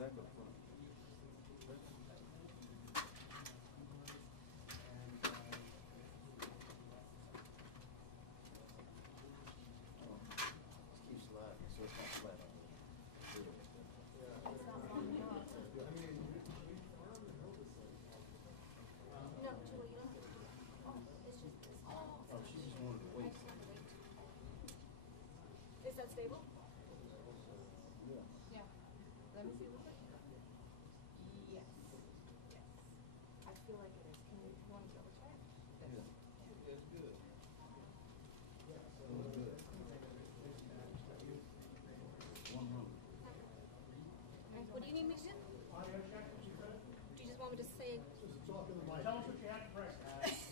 Back up front. Just keep sliding, so it's not flat on the. It's not falling off. No, Julie, you don't have to do that. Oh, it's just this. Oh, she just wanted to I wait. just want to wait. Is that stable? Yeah. Yeah. Let me see real quick. Yes. Yes. I feel like it is. Can you want to double check? Yeah. That's good. That's good. 100. What do you need me to do? Do you just want me to say? Tell us what you had for breakfast.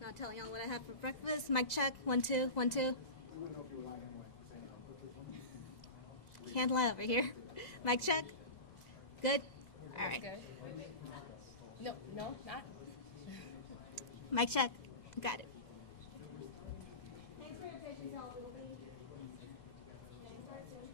Not telling y'all what I have for breakfast. Mic check. 1, 2, 1, 2. Can't lie over here. Mic check. Good. All right. Good. No, no, not. Mic check. Got it. Thanks for your patience, y'all. We will be getting started soon.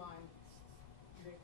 mind. Vic.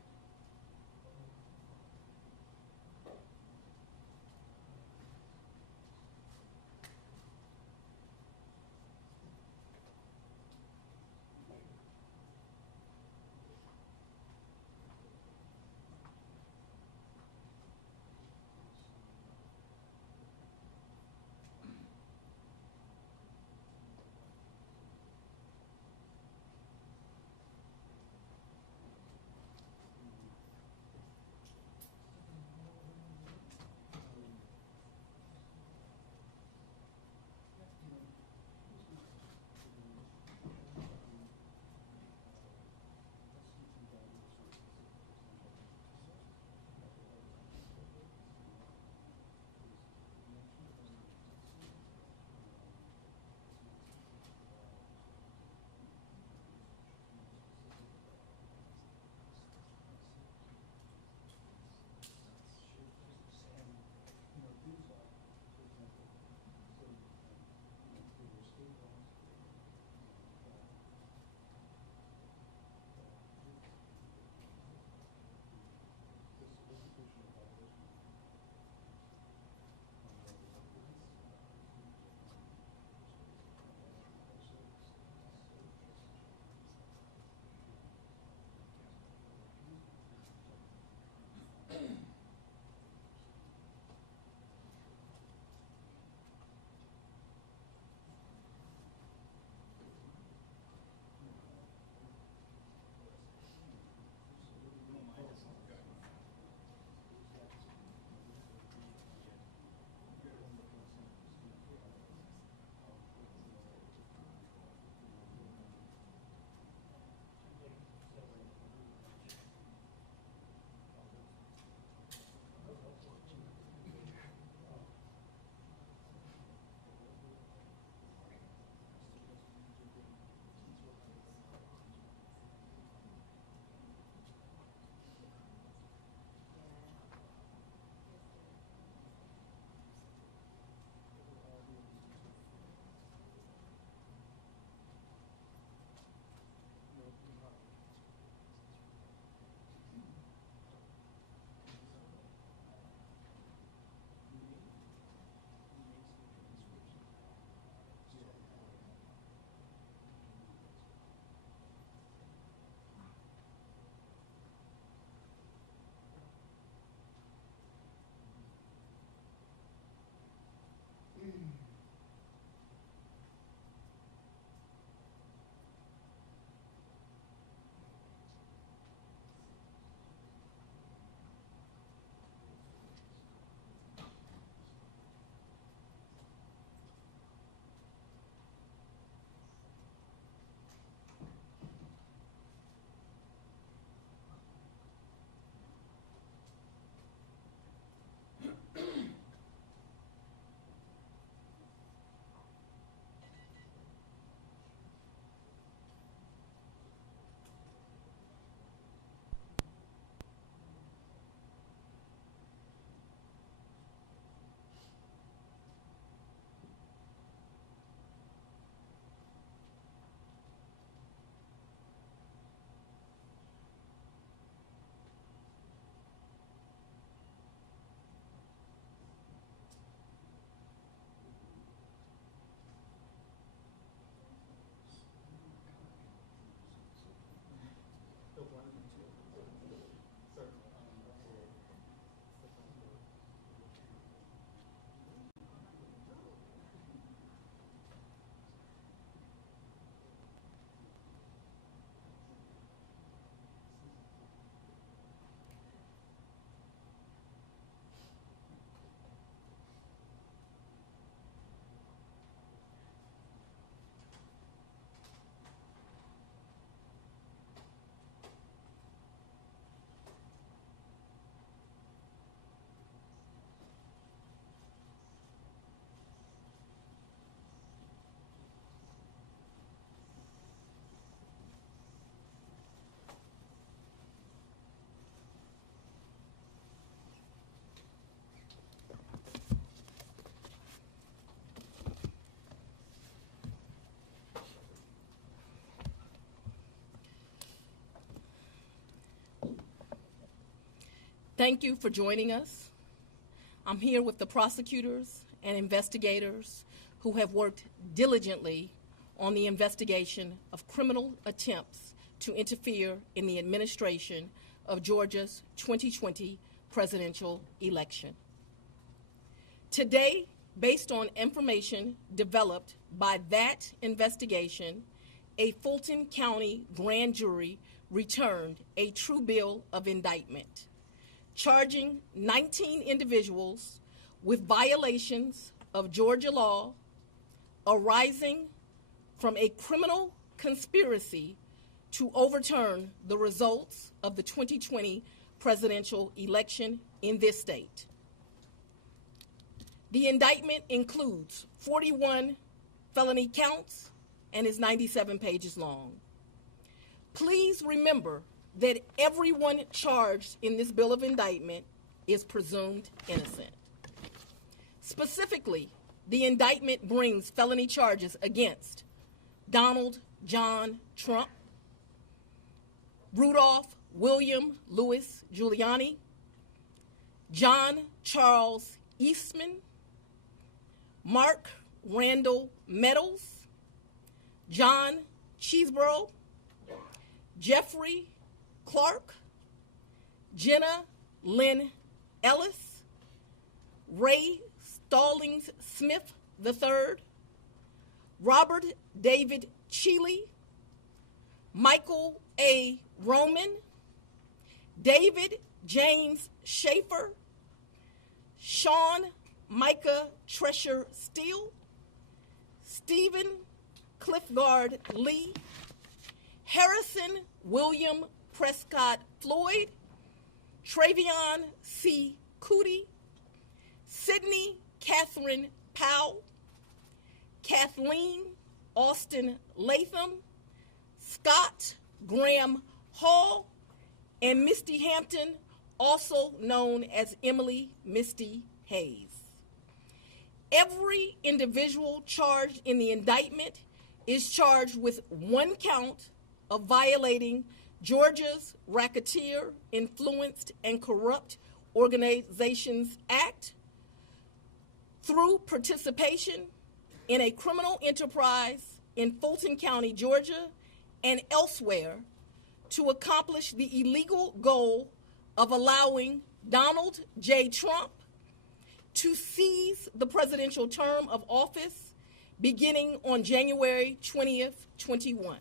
Thank you for joining us. I'm here with the prosecutors and investigators who have worked diligently on the investigation of criminal attempts to interfere in the administration of Georgia's 2020 presidential election. Today, based on information developed by that investigation, a Fulton County grand jury returned a true bill of indictment, charging 19 individuals with violations of Georgia law arising from a criminal conspiracy to overturn the results of the 2020 presidential election in this state. The indictment includes 41 felony counts and is 97 pages long. Please remember that everyone charged in this bill of indictment is presumed innocent. Specifically, the indictment brings felony charges against Donald John Trump, Rudolph William Louis Giuliani, John Charles Eastman, Mark Randall Meadows, John Cheeseborough, Jeffrey Clark, Jenna Lynn Ellis, Ray Stallings Smith III, Robert David Cheeley, Michael A. Roman, David James Schaefer, Sean Micah Tresher Steele, Stephen Cliffgard Lee, Harrison William Prescott Floyd, Travion C. Cootie, Sydney Catherine Powell, Kathleen Austin Latham, Scott Graham Hall, and Misty Hampton, also known as Emily Misty Hayes. Every individual charged in the indictment is charged with one count of violating Georgia's Racketeer, Influenced, and Corrupt Organizations Act through participation in a criminal enterprise in Fulton County, Georgia, and elsewhere to accomplish the illegal goal of allowing Donald J. Trump to seize the presidential term of office beginning on January 20th, 21.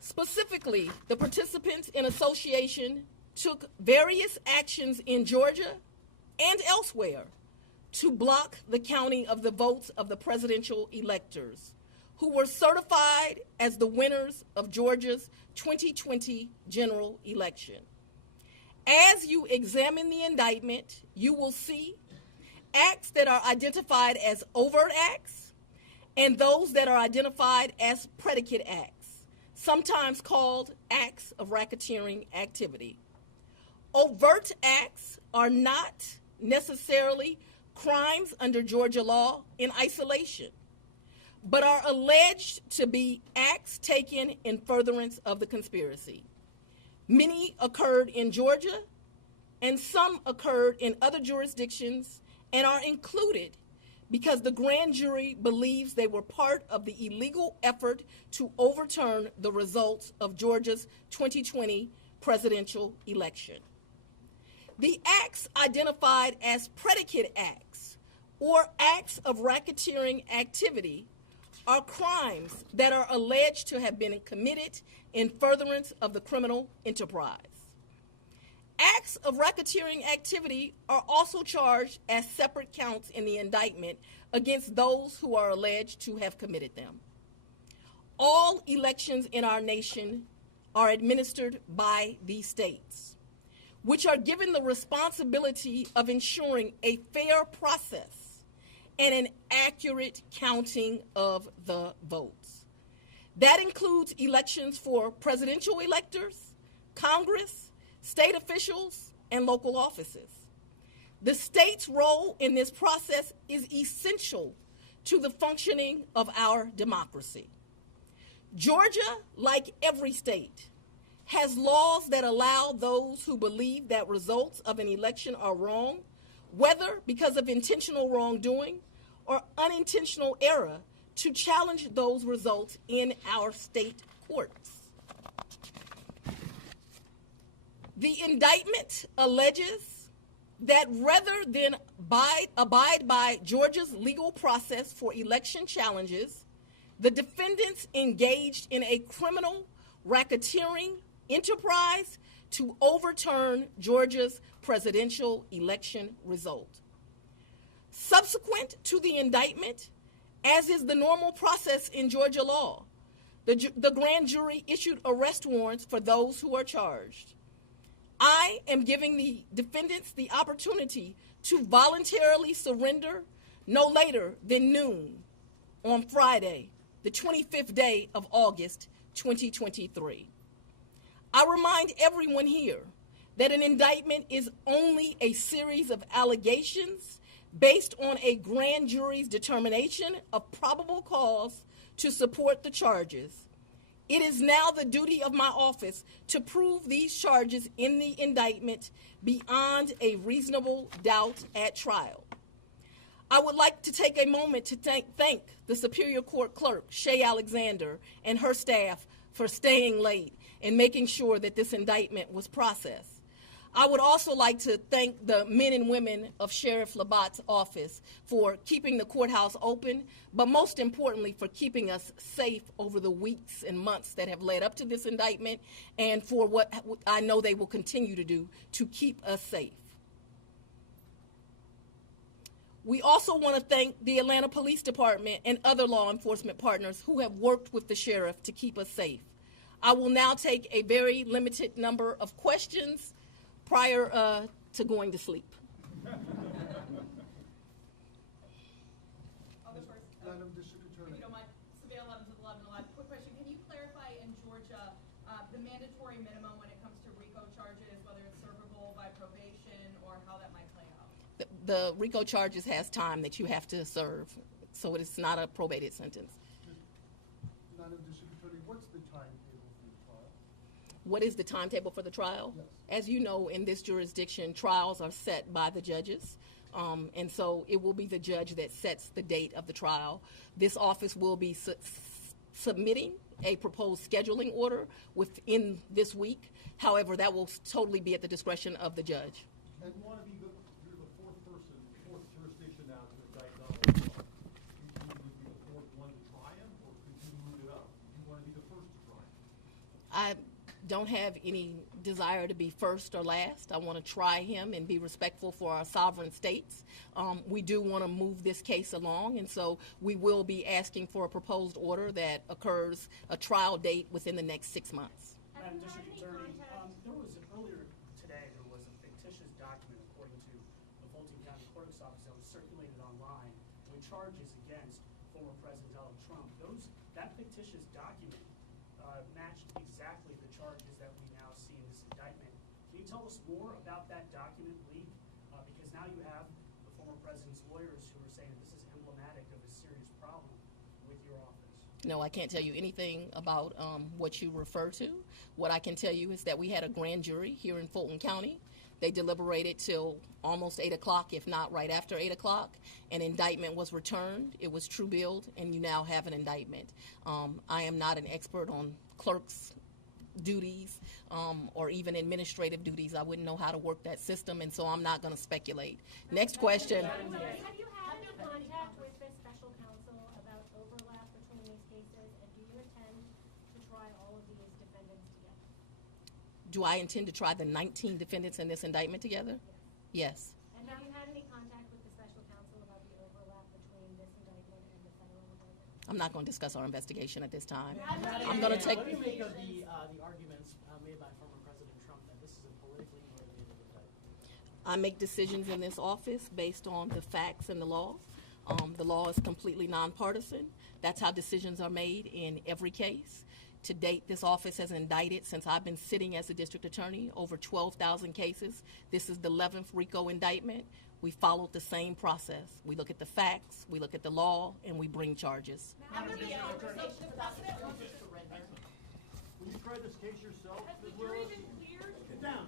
Specifically, the participants in association took various actions in Georgia and elsewhere to block the counting of the votes of the presidential electors who were certified as the winners of Georgia's 2020 general election. As you examine the indictment, you will see acts that are identified as overt acts and those that are identified as predicate acts, sometimes called acts of racketeering activity. Overt acts are not necessarily crimes under Georgia law in isolation, but are alleged to be acts taken in furtherance of the conspiracy. Many occurred in Georgia, and some occurred in other jurisdictions and are included because the grand jury believes they were part of the illegal effort to overturn the results of Georgia's 2020 presidential election. The acts identified as predicate acts or acts of racketeering activity are crimes that are alleged to have been committed in furtherance of the criminal enterprise. Acts of racketeering activity are also charged as separate counts in the indictment against those who are alleged to have committed them. All elections in our nation are administered by these states, which are given the responsibility of ensuring a fair process and an accurate counting of the votes. That includes elections for presidential electors, Congress, state officials, and local offices. The state's role in this process is essential to the functioning of our democracy. Georgia, like every state, has laws that allow those who believe that results of an election are wrong, whether because of intentional wrongdoing or unintentional error, to challenge those results in our state courts. The indictment alleges that rather than abide by Georgia's legal process for election challenges, the defendants engaged in a criminal racketeering enterprise to overturn Georgia's presidential election result. Subsequent to the indictment, as is the normal process in Georgia law, the grand jury issued arrest warrants for those who are charged. I am giving the defendants the opportunity to voluntarily surrender no later than noon on Friday, the 25th day of August, 2023. I remind everyone here that an indictment is only a series of allegations based on a grand jury's determination of probable cause to support the charges. It is now the duty of my office to prove these charges in the indictment beyond a reasonable doubt at trial. I would like to take a moment to thank the Superior Court Clerk, Shay Alexander, and her staff for staying late and making sure that this indictment was processed. I would also like to thank the men and women of Sheriff Labatt's office for keeping the courthouse open, but most importantly for keeping us safe over the weeks and months that have led up to this indictment, and for what I know they will continue to do to keep us safe. We also want to thank the Atlanta Police Department and other law enforcement partners who have worked with the sheriff to keep us safe. I will now take a very limited number of questions prior to going to sleep. I'll go first. Madam District Attorney. If you don't mind, Seville 11 to 11 alive. Quick question. Can you clarify in Georgia the mandatory minimum when it comes to RICO charges, whether it's servable by probation or how that might play out? The RICO charges has time that you have to serve, so it is not a probated sentence. Madam District Attorney, what's the timetable for the trial? What is the timetable for the trial? Yes. As you know, in this jurisdiction, trials are set by the judges, and so it will be the judge that sets the date of the trial. This office will be submitting a proposed scheduling order within this week. However, that will totally be at the discretion of the judge. And you want to be you're the fourth jurisdiction now to indict Donald Trump. Would you be the fourth one to try him, or could you move it up? Do you want to be the first to try him? I don't have any desire to be first or last. I want to try him and be respectful for our sovereign states. We do want to move this case along, and so we will be asking for a proposed order that occurs a trial date within the next 6 months. Madam District Attorney, earlier today there was a fictitious document, according to the Fulton County Clerk's Office, that was circulated online with charges against former President Donald Trump. That fictitious document matched exactly the charges that we now see in this indictment. Can you tell us more about that document leak? Because now you have the former president's lawyers who are saying this is emblematic of a serious problem with your office. No, I can't tell you anything about what you refer to. What I can tell you is that we had a grand jury here in Fulton County. They deliberated till almost 8 o'clock, if not right after 8 o'clock. An indictment was returned. It was true billed, and you now have an indictment. I am not an expert on clerks' duties or even administrative duties. I wouldn't know how to work that system, and so I'm not going to speculate. Next question. Have you had any contact with the special counsel about overlap between these cases, and do you intend to try all of these defendants together? Do I intend to try the 19 defendants in this indictment together? Yes. And have you had any contact with the special counsel about the overlap between this indictment and the federal indictment? I'm not going to discuss our investigation at this time. Madam I'm going to take. What do you make of the arguments made by former President Trump that this is a politically motivated indictment? I make decisions in this office based on the facts and the law. The law is completely nonpartisan. That's how decisions are made in every case. To date, this office has indicted, since I've been sitting as a district attorney, over 12,000 cases. This is the 11th RICO indictment. We followed the same process. We look at the facts, we look at the law, and we bring charges. Will you try this case yourself, Has the Ms. jury Willis? been cleared? Sit down.